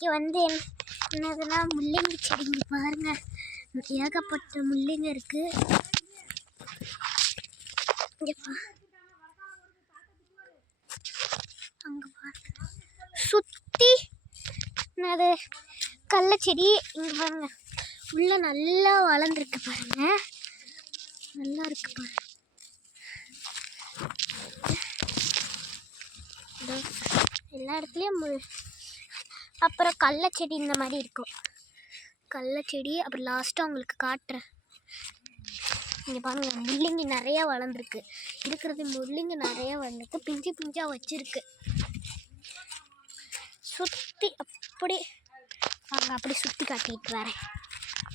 இங்கே வந்து என்னதுன்னா முள்ளங்கி செடிங்க பாருங்க, ஏகப்பட்ட முள்ளங்க இருக்கு. அங்கே பாருங்க சுற்றி என்னது கள்ளச்செடி. இங்கே பாருங்க உள்ள நல்லா வளர்ந்துருக்கு பாருங்க, நல்லா இருக்கு பாருங்க. எல்லா இடத்துலையும் அப்புறம் கள்ளச்செடி இந்த மாதிரி இருக்கும். கள்ளச்செடி அப்புறம் லாஸ்ட்டாக உங்களுக்கு காட்டுறேன். இங்கே பாருங்க முள்ளங்கி நிறையா வளர்ந்துருக்கு. இருக்கிறது முள்ளங்கி நிறையா வளர்ந்துருக்கு, பிஞ்சு பிஞ்சாக வச்சுருக்கு. சுற்றி அப்படி அங்கே அப்படி சுற்றி காட்டிட்டு வரேன்.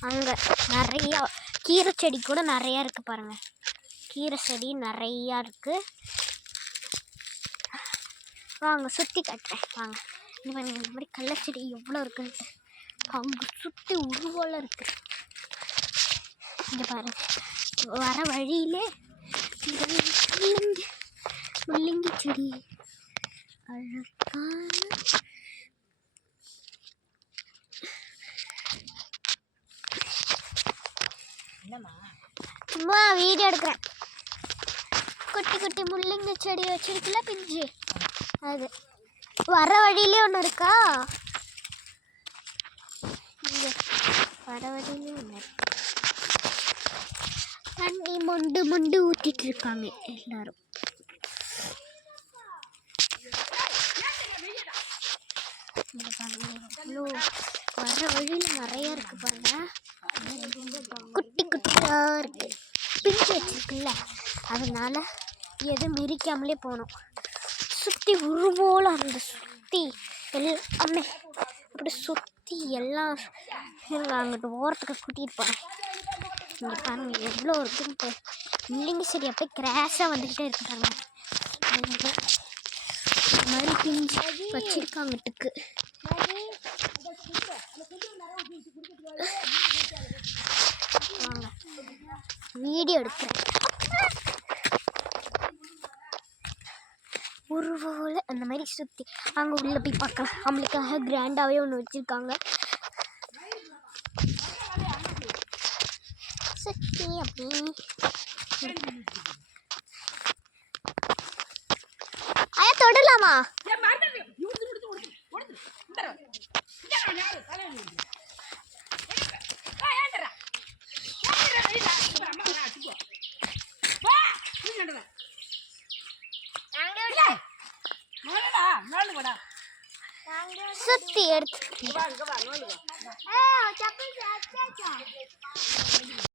அங்கே நிறையா கீரை செடி கூட நிறையா இருக்குது பாருங்கள், கீரை செடி நிறையா இருக்குது. வாங்க சுற்றி காட்டுறேன் வாங்க. இந்த மாதிரி கள்ளச்செடி எவ்வளோ இருக்குன்ட்டு அங்கே சுற்றி உருவெல்லாம் இருக்குது. இங்கே பாருங்க வர வழியிலே முள்ளங்கி செடி அழகான சும்மா வீடியோ எடுக்கிறேன். குட்டி குட்டி முள்ளங்கி செடி வச்சிருக்குல பிஞ்சு, அது வர வழியிலே ஒன்று இருக்கா. இங்கே வர வழியிலே ஒன்று தண்ணி மொண்டு மொண்டு ஊற்றிட்டு இருக்காங்க எல்லாரும். இவ்வளோ வர வழியில் நிறைய இருக்கு பாருங்க, குட்டி குட்டியாக இருக்கு. பிஞ்சு வச்சிருக்குல்ல அதனால எதுவும் மிரிக்காமலே போகணும். சுற்றி உருவோல அந்த சுற்றி எல்லாமே அப்படி சுற்றி எல்லாம் அங்கிட்டு ஓரத்துக்கு கூட்டிகிட்டு போகிறேன். இங்கே பாருங்க எவ்வளோ இருக்குன்ட்டு. முள்ளங்கி செடி அப்படியே கிராஷாக வந்துக்கிட்டே இருக்கிறாங்க. இந்த மாதிரி பிஞ்சு வச்சிருக்காங்கட்டுக்கு. வாங்க வீடியோ எடுக்கிறேன். உருவோல அந்த மாதிரி சுற்றி அங்கே உள்ளே போய் பார்க்கலாம். அவங்களுக்காக கிராண்டாகவே ஒன்று வச்சுருக்காங்க. சுற்றி அப்படி ஐயா தொடலாமா? சுற்றி எடுத்து